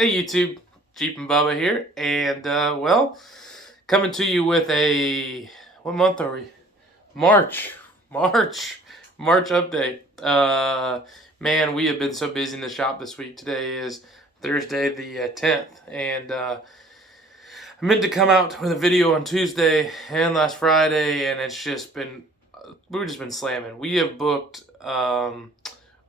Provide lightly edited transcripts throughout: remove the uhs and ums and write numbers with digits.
Hey YouTube, Jeep and Bubba here, and coming to you with what month are we? March, March, March update. Man, we have been so busy in the shop this week. Today is Thursday the 10th, and I meant to come out with a video on Tuesday and last Friday, and we've just been slamming. We have booked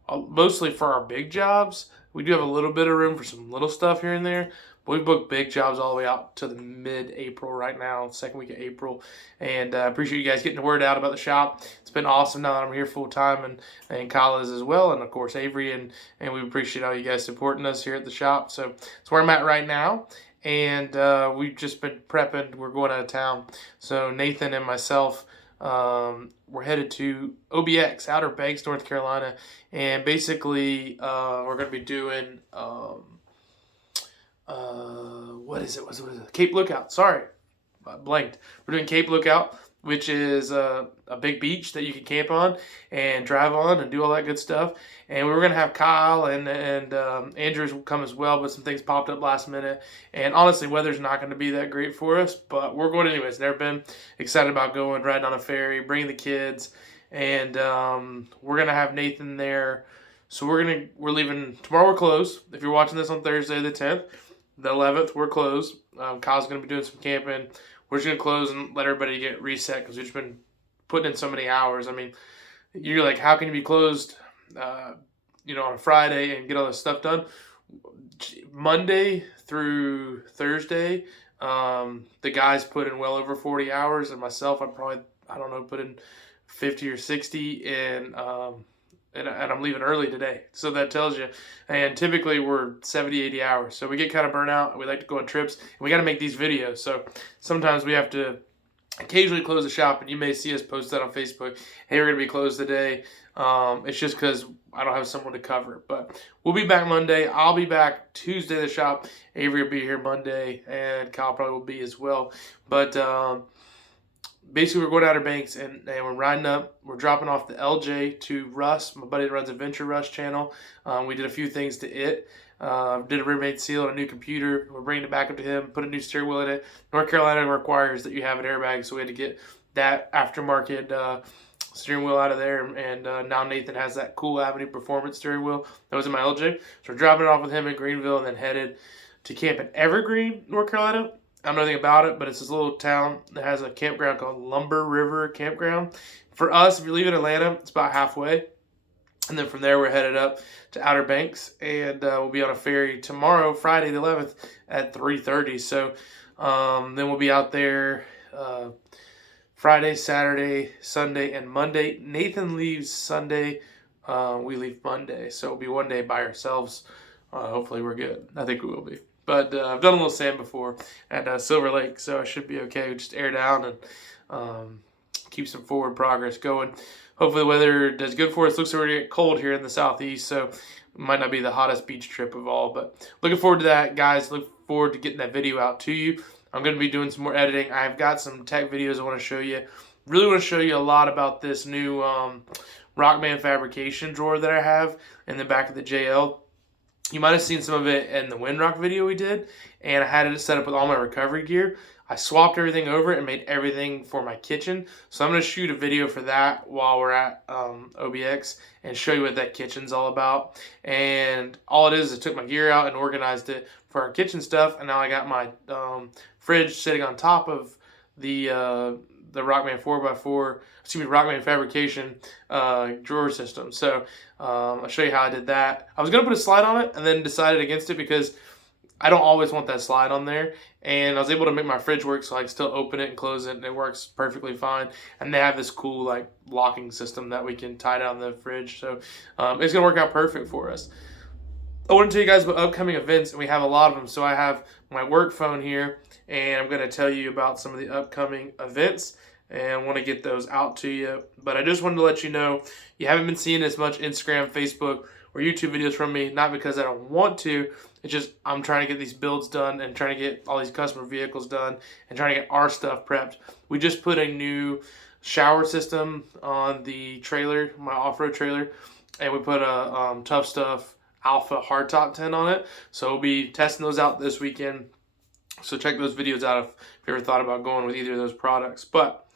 mostly for our big jobs. We do have a little bit of room for some little stuff here and there, but we booked big jobs all the way out to the mid-April right now, second week of April. And I appreciate you guys getting the word out about the shop. It's been awesome now that I'm here full time, and Kyle is as well, and of course Avery, and we appreciate all you guys supporting us here at the shop. So that's where I'm at right now. And we've just been prepping. We're going out of town. So Nathan and myself, we're headed to OBX, Outer Banks, North Carolina, and basically we're going to be doing what is it? What is it? Cape Lookout. Sorry, I blanked. We're doing Cape Lookout, which is a big beach that you can camp on and drive on and do all that good stuff. And we were going to have Kyle and Andrews come as well, but some things popped up last minute. And honestly, weather's not going to be that great for us, but we're going anyways. Never been excited about going, riding on a ferry, bringing the kids. And we're going to have Nathan there. So we're leaving tomorrow. We're closed. If you're watching this on Thursday the 10th, the 11th, we're closed. Kyle's going to be doing some camping. We're just going to close and let everybody get reset because we've just been putting in so many hours. I mean, you're like, how can you be closed, on a Friday and get all this stuff done? Monday through Thursday, the guys put in well over 40 hours, and myself, put in 50 or 60, and I'm leaving early today. So that tells you. And typically we're 70, 80 hours. So we get kind of burnt out. We like to go on trips. And we got to make these videos. So sometimes we have to occasionally close the shop. And you may see us post that on Facebook. Hey, we're going to be closed today. It's just because I don't have someone to cover it. But we'll be back Monday. I'll be back Tuesday at the shop. Avery will be here Monday. And Kyle probably will be as well. But basically, we're going to Outer Banks, and we're riding up. We're dropping off the LJ to Russ, my buddy that runs Adventure Rush channel. We did a few things to it. Did a roommate seal and a new computer. We're bringing it back up to him, put a new steering wheel in it. North Carolina requires that you have an airbag, so we had to get that aftermarket steering wheel out of there. And now Nathan has that cool Avenue Performance steering wheel that was in my LJ. So we're dropping it off with him in Greenville and then headed to camp in Evergreen, North Carolina. I don't know anything about it, but it's this little town that has a campground called Lumber River Campground. For us, if you leave in Atlanta, it's about halfway. And then from there, we're headed up to Outer Banks, and we'll be on a ferry tomorrow, Friday the 11th, at 3:30. So then we'll be out there Friday, Saturday, Sunday, and Monday. Nathan leaves Sunday. We leave Monday. So it'll be one day by ourselves. Hopefully we're good. I think we will be. But I've done a little sand before at Silver Lake, so I should be okay. We just air down and keep some forward progress going. Hopefully the weather does good for us. Looks like we're going to get cold here in the southeast, so it might not be the hottest beach trip of all. But looking forward to that, guys. Look forward to getting that video out to you. I'm going to be doing some more editing. I've got some tech videos I want to show you. Really want to show you a lot about this new Rockman fabrication drawer that I have in the back of the JL. You might have seen some of it in the Windrock video we did, and I had it set up with all my recovery gear. I swapped everything over and made everything for my kitchen. So I'm going to shoot a video for that while we're at OBX and show you what that kitchen's all about. And all it is I took my gear out and organized it for our kitchen stuff, and now I got my fridge sitting on top of the Rockman 4x4, Rockman fabrication drawer system. So I'll show you how I did that. I was going to put a slide on it and then decided against it because I don't always want that slide on there. And I was able to make my fridge work so I can still open it and close it, and it works perfectly fine. And they have this cool locking system that we can tie down the fridge. So it's going to work out perfect for us. I want to tell you guys about upcoming events, and we have a lot of them. So I have my work phone here, and I'm going to tell you about some of the upcoming events, and I want to get those out to you. But I just wanted to let you know, you haven't been seeing as much Instagram, Facebook, or YouTube videos from me, not because I don't want to. It's just I'm trying to get these builds done and trying to get all these customer vehicles done and trying to get our stuff prepped. We just put a new shower system on the trailer, my off-road trailer, and we put a Tough Stuff Alpha hardtop tent on it. So we'll be testing those out this weekend. So check those videos out if you ever thought about going with either of those products. But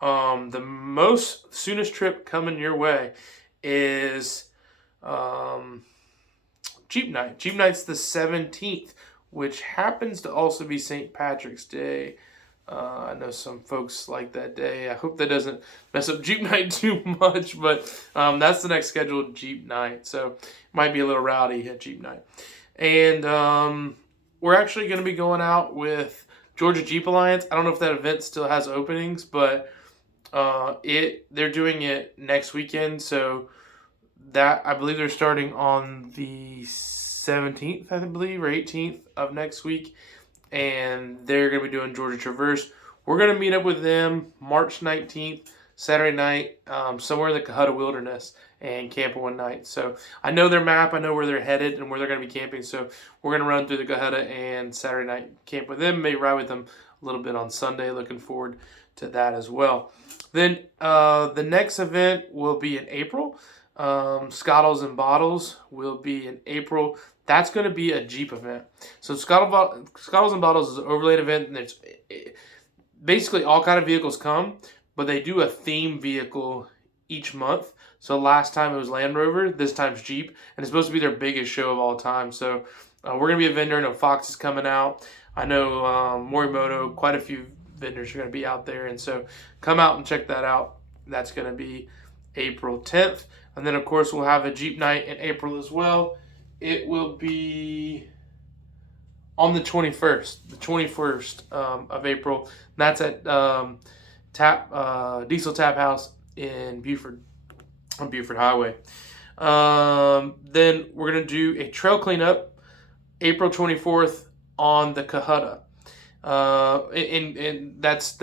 the soonest trip coming your way is Jeep Night. Jeep Night's the 17th, which happens to also be St. Patrick's Day. I know some folks like that day. I hope that doesn't mess up Jeep Night too much, but that's the next scheduled Jeep Night. So it might be a little rowdy at Jeep Night. And we're actually going to be going out with Georgia Jeep Alliance. I don't know if that event still has openings, but they're doing it next weekend. So that, I believe they're starting on the 17th, I believe, or 18th of next week. And they're going to be doing Georgia Traverse. We're going to meet up with them March 19th, Saturday night, somewhere in the Cohutta Wilderness, and camp one night. So I know their map. I know where they're headed and where they're going to be camping. So we're going to run through the Cohutta and Saturday night camp with them. Maybe ride with them a little bit on Sunday. Looking forward to that as well. Then the next event will be in April. Scottles and Bottles will be in April. That's going to be a Jeep event. So Scottles and Bottles is an overlaid event, and it's basically all kind of vehicles come, but they do a theme vehicle each month. So last time it was Land Rover, this time's Jeep, and it's supposed to be their biggest show of all time. So we're going to be a vendor. I know Fox is coming out. I know Morimoto, quite a few vendors are going to be out there, and so come out and check that out. That's going to be April 10th. And then, of course, we'll have a Jeep Night in April as well. It will be on the 21st of April. That's at Diesel Tap House in Buford, on Buford Highway. Then we're going to do a trail cleanup April 24th on the Cohutta. And that's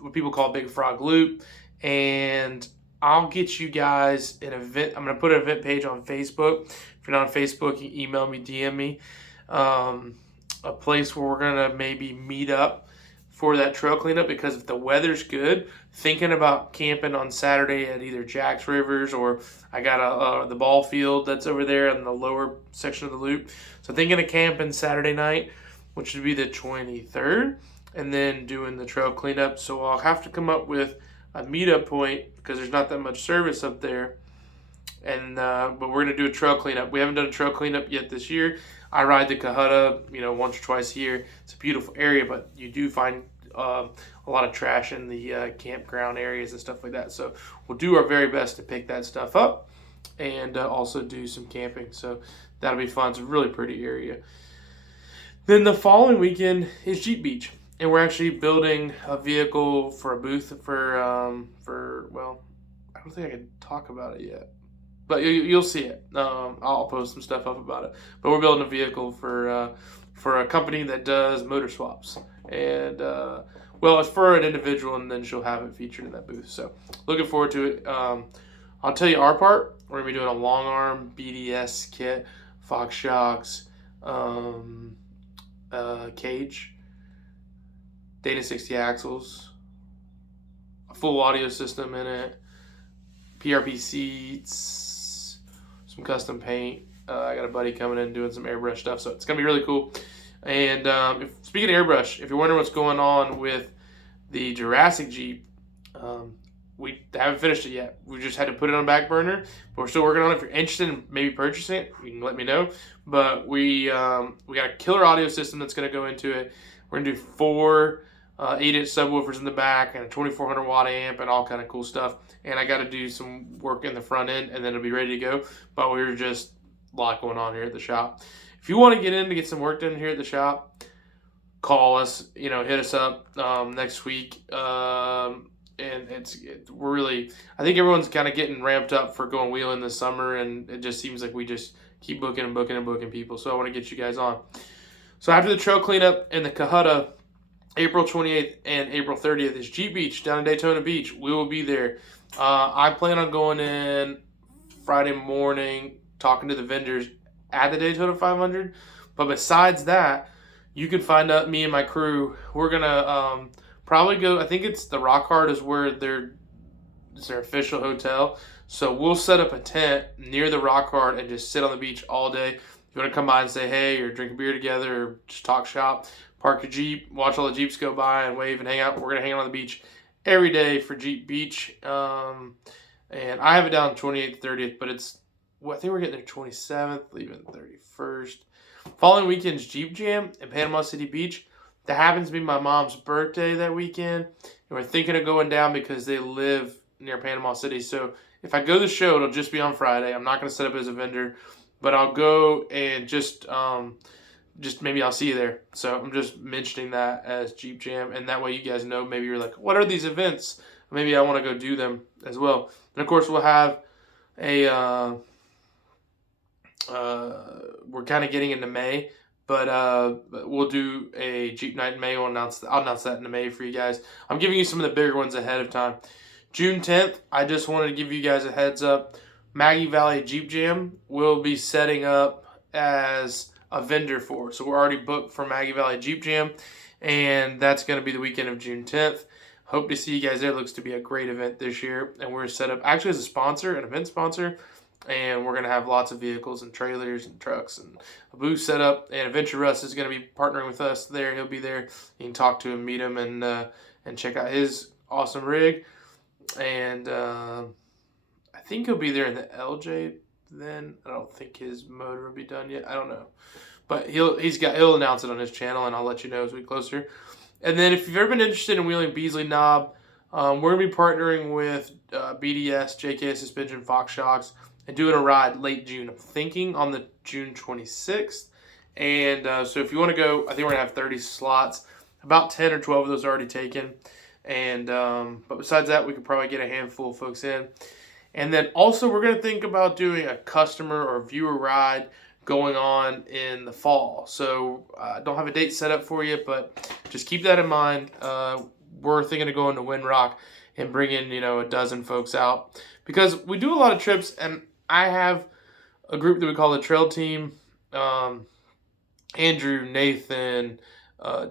what people call Big Frog Loop. And I'll get you guys an event. I'm going to put an event page on Facebook. If you're not on Facebook, you can email me, DM me. A place where we're going to maybe meet up for that trail cleanup, because if the weather's good, thinking about camping on Saturday at either Jack's Rivers, or I got the ball field that's over there in the lower section of the loop. So thinking of camping Saturday night, which would be the 23rd, and then doing the trail cleanup. So I'll have to come up with a meetup point, because there's not that much service up there. And but we're gonna do a trail cleanup. We haven't done a trail cleanup yet this year. I ride the Cohutta, once or twice a year. It's a beautiful area, but you do find a lot of trash in the campground areas and stuff like that. So we'll do our very best to pick that stuff up, and also do some camping. So that'll be fun. It's a really pretty area. Then the following weekend is Jeep Beach. And we're actually building a vehicle for a booth for well, I don't think I can talk about it yet, but you'll see it. I'll post some stuff up about it. But we're building a vehicle for a company that does motor swaps, and well, it's for an individual, and then she'll have it featured in that booth. So looking forward to it. I'll tell you our part. We're gonna be doing a long arm BDS kit, Fox shocks, cage, Dana 60 axles, a full audio system in it, PRP seats, some custom paint. I got a buddy coming in doing some airbrush stuff, so it's going to be really cool. And speaking of airbrush, if you're wondering what's going on with the Jurassic Jeep, we haven't finished it yet. We just had to put it on back burner, but we're still working on it. If you're interested in maybe purchasing it, you can let me know. But we got a killer audio system that's going to go into it. We're going to do 4 8-inch subwoofers in the back, and a 2400 watt amp, and all kind of cool stuff. And I got to do some work in the front end, and then it'll be ready to go. But we're just a lot going on here at the shop. If you want to get some work done here at the shop, call us. Hit us up next week. And we're really, I think everyone's kind of getting ramped up for going wheeling this summer, and it just seems like we just keep booking and booking and booking people. So I want to get you guys on. So after the trail cleanup in the Cohutta, April 28th and April 30th is Jeep Beach down in Daytona Beach. We will be there. I plan on going in Friday morning, talking to the vendors at the Daytona 500. But besides that, you can find out me and my crew. We're going to probably go, I think it's the Rock Hard is where it's their official hotel. So we'll set up a tent near the rock hard and just sit on the beach all day. If you want to come by and say hey or drink a beer together or just talk shop, park your Jeep, watch all the Jeeps go by and wave and hang out. We're going to hang out on the beach every day for Jeep Beach. And I have it down 28th, 30th, but I think we're getting there 27th, leaving 31st. Following weekend's Jeep Jam in Panama City Beach. That happens to be my mom's birthday that weekend. And we're thinking of going down because they live near Panama City. So if I go to the show, it'll just be on Friday. I'm not going to set up as a vendor, but I'll go and just maybe I'll see you there. So I'm just mentioning that as Jeep Jam. And that way you guys know, maybe you're like, what are these events? Maybe I want to go do them as well. And of course, we'll have a, we're kind of getting into May, but we'll do a Jeep night in May. I'll announce that in May for you guys. I'm giving you some of the bigger ones ahead of time. June 10th, I just wanted to give you guys a heads up. Maggie Valley Jeep Jam will be setting up as a vendor for. So we're already booked for Maggie Valley Jeep Jam, and that's going to be the weekend of June 10th. Hope to see you guys there. It looks to be a great event this year, and we're set up actually as a sponsor, an event sponsor, and we're going to have lots of vehicles and trailers and trucks and a booth set up, and Adventure Russ is going to be partnering with us there. He'll be there. You can talk to him, meet him, and check out his awesome rig. And I think he'll be there in the LJ then. I don't think his motor will be done yet. I don't know. But he'll announce it on his channel, and I'll let you know as we get closer. And then if you've ever been interested in wheeling Beasley Knob, we're going to be partnering with BDS, JK Suspension, Fox Shocks, and doing a ride late June. I'm thinking on the June 26th. And so if you want to go, I think we're going to have 30 slots. About 10 or 12 of those are already taken. And but besides that, we could probably get a handful of folks in. And then also we're going to think about doing a customer or viewer ride going on in the fall. So I don't have a date set up for you, but just keep that in mind. We're thinking of going to Windrock and bringing, a dozen folks out because we do a lot of trips, and I have a group that we call the Trail Team. Andrew, Nathan,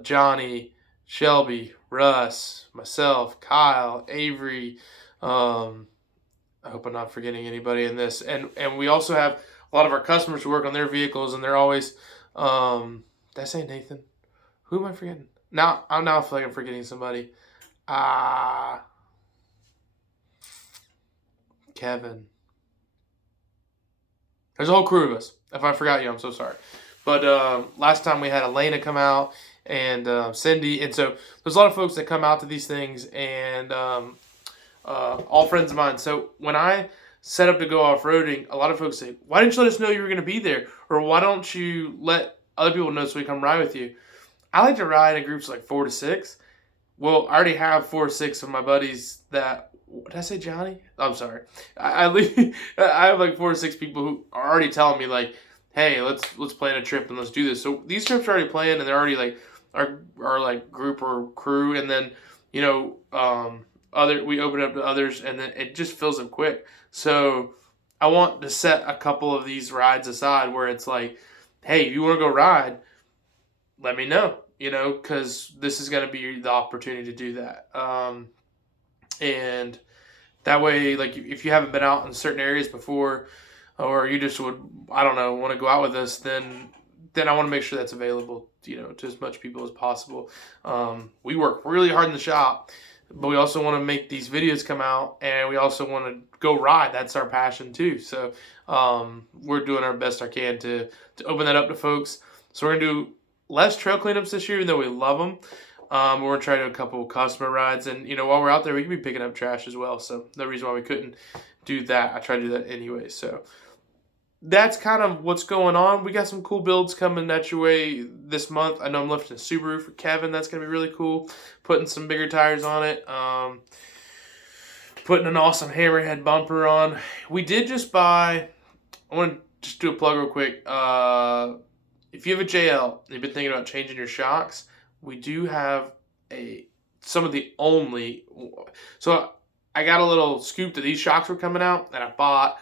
Johnny, Shelby, Russ, myself, Kyle, Avery. I hope I'm not forgetting anybody in this. And we also have a lot of our customers who work on their vehicles, and they're always, did I say Nathan? Who am I forgetting? Now I feel like I'm forgetting somebody. Kevin. There's a whole crew of us. If I forgot you, I'm so sorry. But last time we had Elena come out and Cindy. And so there's a lot of folks that come out to these things, and all friends of mine. So when I set up to go off-roading, a lot of folks say, why didn't you let us know you were going to be there? Or why don't you let other people know so we come ride with you? I like to ride in groups like 4 to 6. Well, I already have 4 or 6 of my buddies that, did I say Johnny? I'm sorry. I have like 4 or 6 people who are already telling me like, hey, let's plan a trip and let's do this. So these trips are already planned, and they're already like our like group or crew, and then we open it up to others, and then it just fills up quick. So I want to set a couple of these rides aside where it's like, hey, if you want to go ride, let me know, because this is going to be the opportunity to do that. And that way, like if you haven't been out in certain areas before, or you just would, want to go out with us, then I want to make sure that's available, to as much people as possible. We work really hard in the shop, but we also want to make these videos come out, and we also want to go ride. That's our passion too. So we're doing our best I can to open that up to folks. So we're going to do less trail cleanups this year, even though we love them. We're going to try to do a couple of customer rides, and while we're out there, we can be picking up trash as well. So no reason why we couldn't do that. I try to do that anyway. So that's kind of what's going on. We got some cool builds coming at your way this month. I know I'm lifting a Subaru for Kevin. That's going to be really cool. Putting some bigger tires on it. Putting an awesome hammerhead bumper on. We did just buy, I want to just do a plug real quick. If you have a JL and you've been thinking about changing your shocks, we do have some of the only. So I got a little scoop that these shocks were coming out, and I bought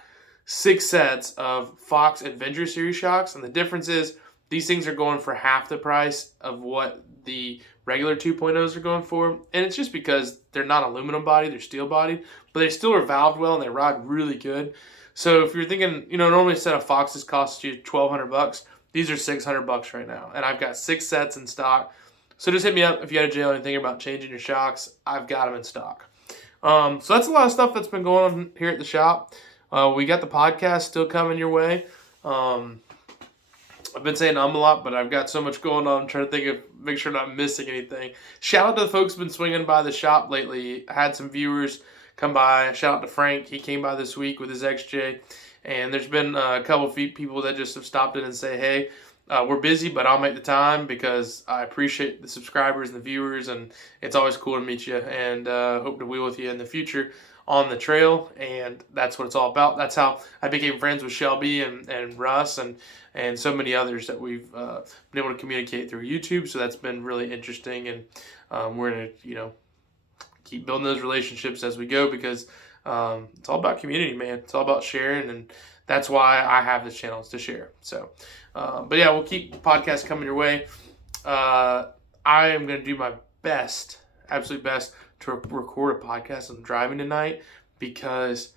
6 sets of Fox Adventure Series shocks, and the difference is these things are going for half the price of what the regular 2.0s are going for. And it's just because they're not aluminum body, they're steel bodied, but they still are valved well and they ride really good. So if you're thinking, normally a set of Foxes costs you $1,200. These are $600 right now. And I've got 6 sets in stock. So just hit me up if you out of jail and thinking about changing your shocks. I've got them in stock. So that's a lot of stuff that's been going on here at the shop. We got the podcast still coming your way. I've been saying a lot, but I've got so much going on. I'm trying to make sure I'm not missing anything. Shout out to the folks who've been swinging by the shop lately. I had some viewers come by. Shout out to Frank. He came by this week with his XJ. And there's been a couple of people that just have stopped in and say, hey, we're busy, but I'll make the time because I appreciate the subscribers and the viewers, and it's always cool to meet you, and hope to wheel with you in the future on the trail. And that's what it's all about. That's how I became friends with Shelby and Russ and so many others that we've been able to communicate through YouTube. So that's been really interesting, and we're going to keep building those relationships as we go, because it's all about community, man. It's all about sharing, and that's why I have this channel, is to share. So, but yeah, we'll keep podcasts coming your way. I am going to do my best, absolute best, to record a podcast. I'm driving tonight because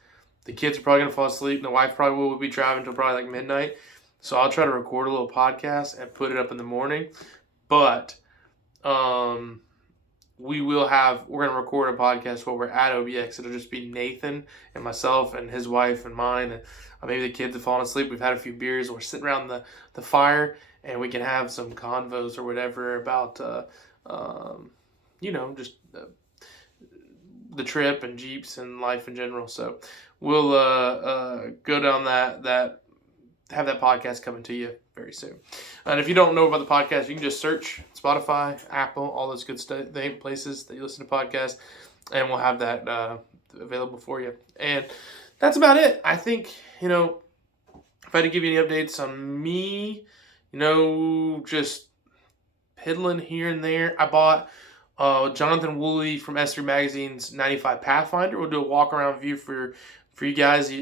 the kids are probably going to fall asleep, and the wife probably will be driving until probably like midnight. So I'll try to record a little podcast and put it up in the morning. But we're going to record a podcast while we're at OBX. It'll just be Nathan and myself and his wife and mine, and maybe the kids have fallen asleep. We've had a few beers. We're sitting around the fire, and we can have some convos or whatever about, just the trip and Jeeps and life in general. So we'll go down that have that podcast coming to you very soon. And if you don't know about the podcast, you can just search Spotify, Apple, all those good places that you listen to podcasts, and we'll have that available for you. And that's about it. I think, if I had to give you any updates on me, just piddling here and there. I bought Jonathan Woolley from S3 Magazine's 95 Pathfinder. We'll do a walk-around view for you guys.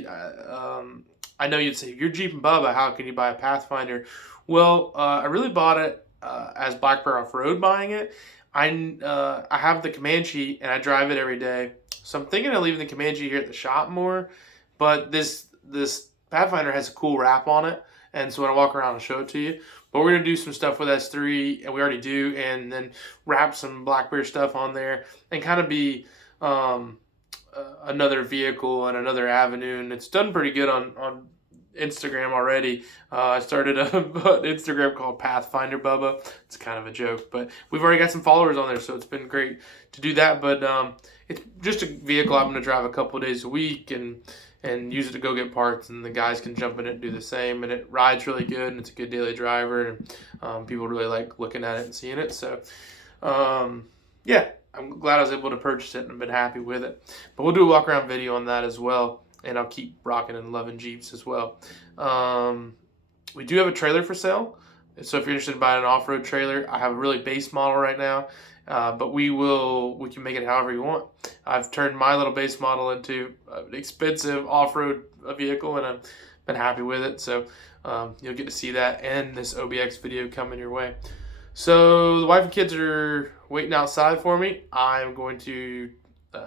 I know you'd say, you're Jeep and Bubba, how can you buy a Pathfinder? Well, I really bought it as Black Bear Off-Road buying it. I have the Comanche, and I drive it every day. So I'm thinking of leaving the Comanche here at the shop more. But this Pathfinder has a cool wrap on it. And so when I walk around, I'll show it to you. But we're going to do some stuff with S3, and we already do, and then wrap some Black Bear stuff on there and kind of be another vehicle and another avenue. And it's done pretty good on Instagram already. I started an Instagram called Pathfinder Bubba. It's kind of a joke, but we've already got some followers on there, so it's been great to do that. But it's just a vehicle I'm going to drive a couple of days a week and use it to go get parts, and the guys can jump in it and do the same. And it rides really good, and it's a good daily driver, and people really like looking at it and seeing it. So, yeah, I'm glad I was able to purchase it and I've been happy with it. But we'll do a walk around video on that as well. And I'll keep rocking and loving Jeeps as well. We do have a trailer for sale. So if you're interested in buying an off-road trailer, I have a really base model right now. But we can make it however you want. I've turned my little base model into an expensive off-road vehicle, and I've been happy with it. So you'll get to see that and this OBX video coming your way. So the wife and kids are waiting outside for me. I'm going to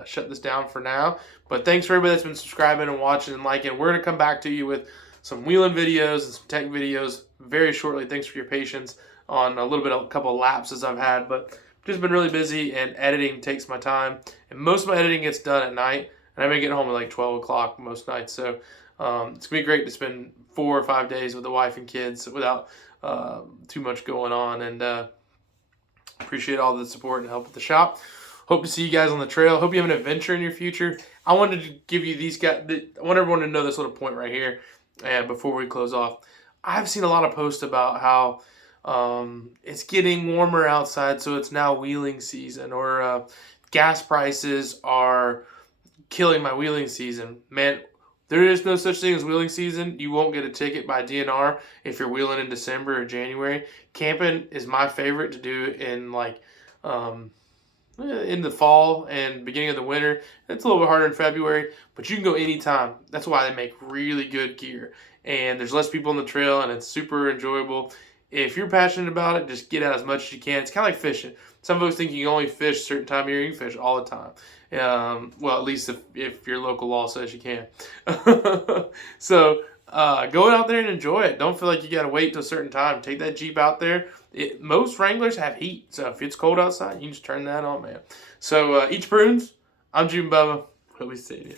shut this down for now. But thanks for everybody that's been subscribing and watching and liking. We're going to come back to you with some wheeling videos and some tech videos very shortly. Thanks for your patience on a couple of lapses I've had. But just been really busy, and editing takes my time. And most of my editing gets done at night. And I'm going to get home at like 12 o'clock most nights. So it's going to be great to spend 4 or 5 days with the wife and kids without too much going on. And appreciate all the support and help with the shop. Hope to see you guys on the trail. Hope you have an adventure in your future. I wanted to give you these guys. I want everyone to know this little point right here. And before we close off, I've seen a lot of posts about how it's getting warmer outside, so it's now wheeling season, or gas prices are killing my wheeling season. Man, there is no such thing as wheeling season. You won't get a ticket by DNR if you're wheeling in December or January. Camping is my favorite to do in in the fall and beginning of the winter. It's a little bit harder in February, but you can go anytime. That's why they make really good gear. And there's less people on the trail, and it's super enjoyable. if you're passionate about it, just get out as much as you can. It's kind of like fishing. Some folks think you can only fish a certain time of year. You can fish all the time. Well, at least if your local law says you can. So go out there and enjoy it. Don't feel like you got to wait till a certain time. Take that Jeep out there. Most Wranglers have heat. So if it's cold outside, you can just turn that on, man. So eat your prunes. I'm June Bubba. We'll be seeing you.